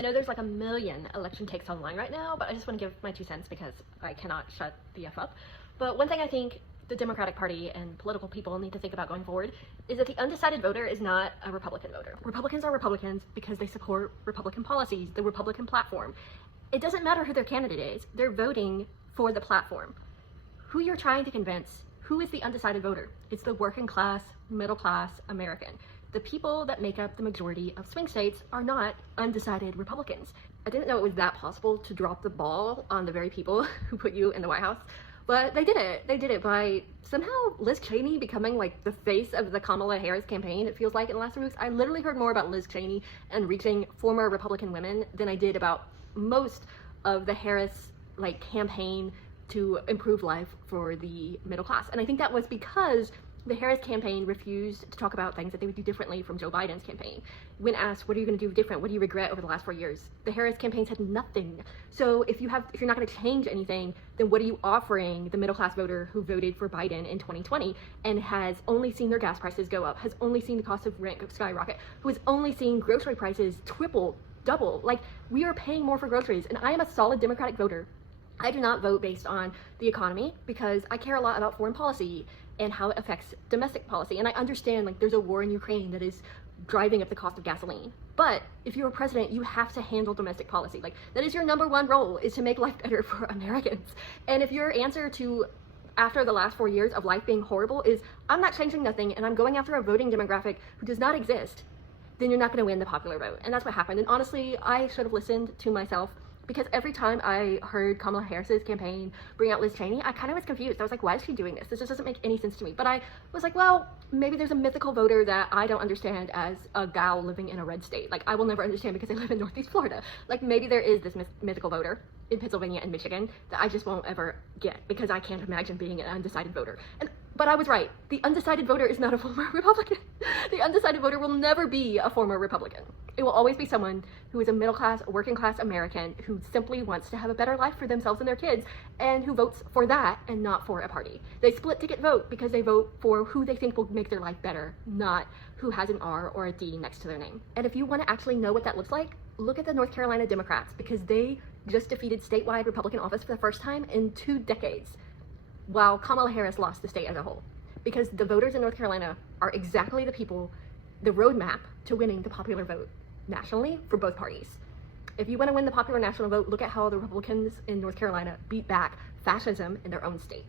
I know there's like a million election takes online right now, but I just want to give my 2 cents because I cannot shut the F up. But one thing I think the Democratic Party and political people need to think about going forward is that the undecided voter is not a Republican voter. Republicans are Republicans because they support Republican policies, the Republican platform. It doesn't matter who their candidate is, they're voting for the platform. Who you're trying to convince, who is the undecided voter? It's the working class, middle class American. The people that make up the majority of swing states are not undecided Republicans. I didn't know it was that possible to drop the ball on the very people who put you in the White House, but they did it. They did it by somehow Liz Cheney becoming like the face of the Kamala Harris campaign, it feels like, in the last 2 weeks. I literally heard more about Liz Cheney and reaching former Republican women than I did about most of the Harris campaign to improve life for the middle class. And I think that was because the Harris campaign refused to talk about things that they would do differently from Joe Biden's campaign. When asked, what are you going to do different? What do you regret over the last 4 years? The Harris campaign said nothing. So if you're not going to change anything, then what are you offering the middle class voter who voted for Biden in 2020 and has only seen their gas prices go up, has only seen the cost of rent skyrocket, who has only seen grocery prices triple, double? Like, we are paying more for groceries, and I am a solid Democratic voter. I do not vote based on the economy because I care a lot about foreign policy and how it affects domestic policy. And I understand there's a war in Ukraine that is driving up the cost of gasoline. But if you're a president, you have to handle domestic policy. That is your #1 role, is to make life better for Americans. And if your answer to, after the last 4 years of life being horrible, is I'm not changing nothing and I'm going after a voting demographic who does not exist, then you're not gonna win the popular vote. And that's what happened. And honestly, I should have listened to myself, because every time I heard Kamala Harris's campaign bring out Liz Cheney, I kind of was confused. I was like, why is she doing this? This just doesn't make any sense to me. But I was like, well, maybe there's a mythical voter that I don't understand as a gal living in a red state. I will never understand because I live in Northeast Florida. Maybe there is this mythical voter in Pennsylvania and Michigan that I just won't ever get because I can't imagine being an undecided voter. But I was right. The undecided voter is not a former Republican. The undecided voter will never be a former Republican. It will always be someone who is a middle class, working class American who simply wants to have a better life for themselves and their kids, and who votes for that and not for a party. They split ticket vote because they vote for who they think will make their life better, not who has an R or a D next to their name. And if you want to actually know what that looks like, look at the North Carolina Democrats, because they just defeated statewide Republican office for the first time in 2 decades, while Kamala Harris lost the state as a whole. Because the voters in North Carolina are exactly the people, the roadmap to winning the popular vote nationally for both parties. If you want to win the popular national vote, look at how the Republicans in North Carolina beat back fascism in their own state.